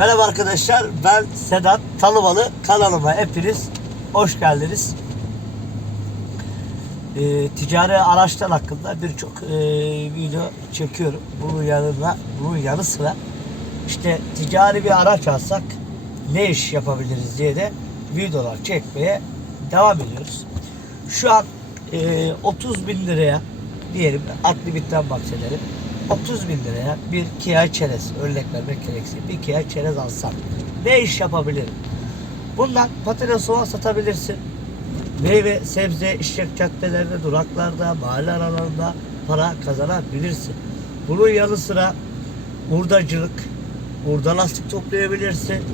Merhaba arkadaşlar, ben Sedat Talıvalı kanalıma hepiniz hoş geldiniz. Ee, ticari araçlar hakkında birçok e, video çekiyorum. Bunun yanına, bunun yanı sıra işte ticari bir araç alsak ne iş yapabiliriz diye de videolar çekmeye devam ediyoruz. Şu an e, 30 bin liraya diyelim Aklimit'ten bahsedelim. 30 bin liraya bir Kia çerez örnek vermek gerekirse bir Kia çerez alsam ne iş yapabilirim? Bundan patates soğan satabilirsin. Meyve, sebze, işlek caddelerde, duraklarda, mahalle aralarında para kazanabilirsin. Bunun yanı sıra hurdacılık, hurda lastik toplayabilirsin.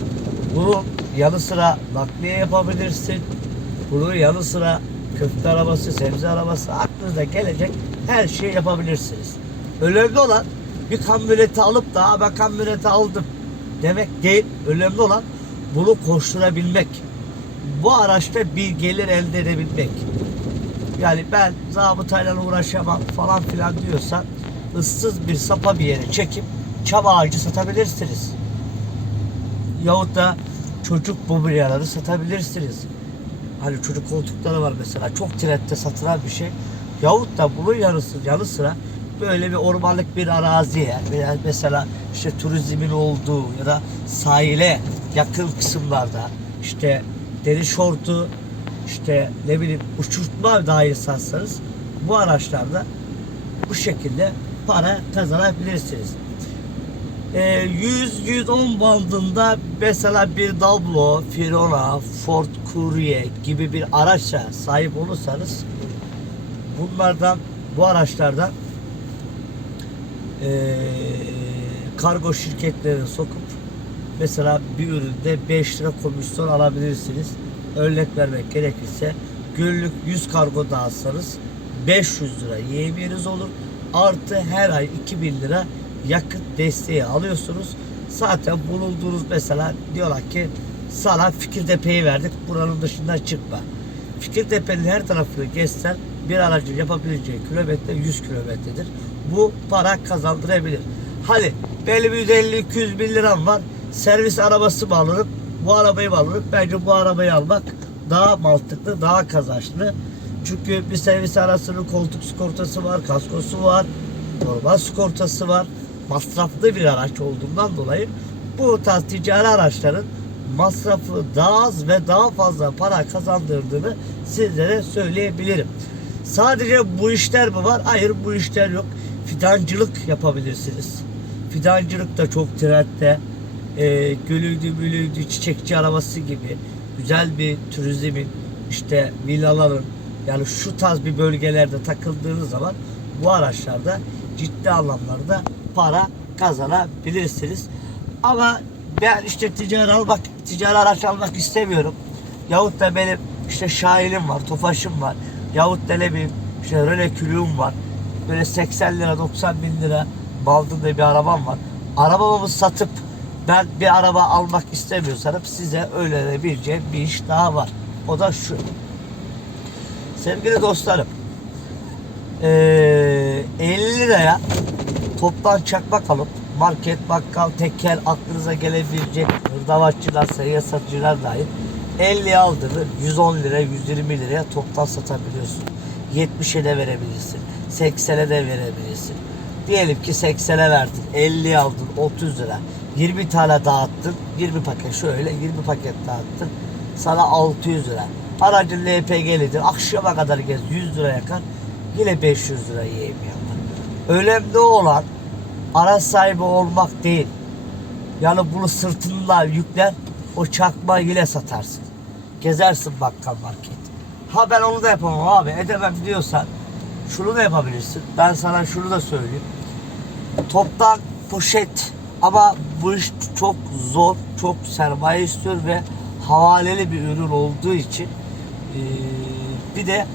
Bunun yanı sıra nakliye yapabilirsin. Bunun yanı sıra köfte arabası, sebze arabası aklınıza gelecek her şeyi yapabilirsiniz. Önemli olan bir kamyoneti alıp da "Aa, ben kamyoneti aldım demek değil. Önemli olan bunu koşturabilmek. Bu araçta bir gelir elde edebilmek. Yani ben zabıtayla uğraşamam falan filan diyorsan ıssız bir sapa bir yere çekip çam ağacı satabilirsiniz. Yahut da çocuk mobilyaları satabilirsiniz. Hani çocuk koltukları var mesela. Çok trendde satılan bir şey. Yahut da bunun yanı sıra, yanı sıra böyle bir ormanlık bir araziye veya mesela işte turizmin olduğu ya da sahile yakın kısımlarda işte deniz şortu işte ne bileyim uçurtma dahi satsanız bu araçlarda bu şekilde para kazanabilirsiniz. Ee, 100-110 bandında mesela bir Dablo, Firona, Ford Courier gibi bir araçla sahip olursanız bunlardan bu araçlardan eee, kargo şirketlerine sokup mesela bir üründe 5 lira komisyon alabilirsiniz. Örnek vermek gerekirse günlük 100 kargo dağıtsanız 500 lira yemiyeniz olur. Artı her ay 2000 lira yakıt desteği alıyorsunuz. Zaten bulunduğunuz mesela diyorlar ki sana Fikirtepe'yi verdik buranın dışından çıkma. Fikirtepe'nin her tarafını gezsen bir aracın yapabileceği kilometre 100 kilometredir. Bu para kazandırabilir. Hadi benim 150-200 bin liram var. Servis arabası mı alırım? Bu arabayı mı alırım? Bence bu arabayı almak daha mantıklı, daha kazançlı. Çünkü bir servis arasının koltuk sigortası var, kaskosu var, normal sigortası var. Masraflı bir araç olduğundan dolayı bu tarz ticari araçların masrafı daha az ve daha fazla para kazandırdığını sizlere söyleyebilirim. Sadece bu işler mi var? Hayır bu işler yok. Fidancılık yapabilirsiniz. Fidancılık da çok trendde. Ee, gölüydü, mülüydü, çiçekçi arabası gibi güzel bir turizmin işte villaların yani şu tarz bir bölgelerde takıldığınız zaman bu araçlarda ciddi anlamlarda para kazanabilirsiniz. Ama ben işte ticari almak, ticari araç almak istemiyorum. Yahut da benim işte Şahin'im var, Tofaş'ım var. Yahut da ne bileyim işte Röle Külüğüm var. Böyle 80 lira 90 bin lira baldında bir arabam var. Arabamı satıp ben bir araba almak istemiyorsanız size öğrenebileceğim bir iş daha var. O da şu. Sevgili dostlarım, eee 50 liraya toptan çakmak alıp market, bakkal, tekel aklınıza gelebilecek hırdavatçılar, seyyar satıcılar dahil 50 aldığını 110 lira, 120 liraya toptan satabiliyorsun. 70'e de verebilirsin. 80'e de verebilirsin. Diyelim ki 80'e verdin, 50 aldın, 30 lira. 20 tane dağıttın, 20 paket şöyle 20 paket dağıttın. Sana 600 lira. Aracın LPG'lidir. Akşama kadar gez 100 lira yakar. Yine 500 lira yiyemiyorlar. Önemli olan araç sahibi olmak değil. Yani bunu sırtında yükler, o çakma yine satarsın. Gezersin bakkal market. Ha ben onu da yapamam abi, edemem diyorsan şunu da yapabilirsin. Ben sana şunu da söyleyeyim. Toptan poşet ama bu iş çok zor, çok sermaye istiyor ve havaleli bir ürün olduğu için eee, bir de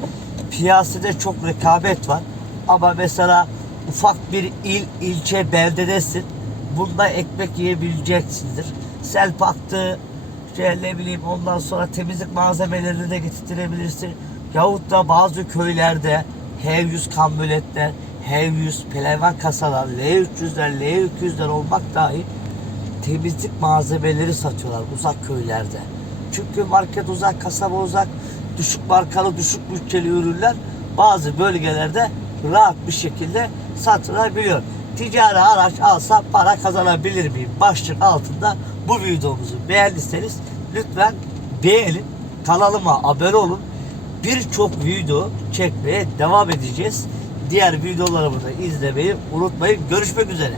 piyasada çok rekabet var. Ama mesela ufak bir il, ilçe, beldedesin. Bunda ekmek yiyebileceksindir. Selpaktı, işte ne bileyim ondan sonra temizlik malzemelerini de getirtirebilirsin. Yahut da bazı köylerde H100 kamyoletler, H100 pelevan kasalar, L300'ler, L200'ler olmak dahi temizlik malzemeleri satıyorlar uzak köylerde. Çünkü market uzak, kasaba uzak, düşük markalı, düşük bütçeli ürünler bazı bölgelerde rahat bir şekilde satılabiliyor. Ticari araç alsa para kazanabilir miyim? Başlık altında bu videomuzu beğendiyseniz lütfen beğenin. Kanalıma abone olun. Birçok video çekmeye devam edeceğiz. Diğer videolarımı da izlemeyi unutmayın. Görüşmek üzere.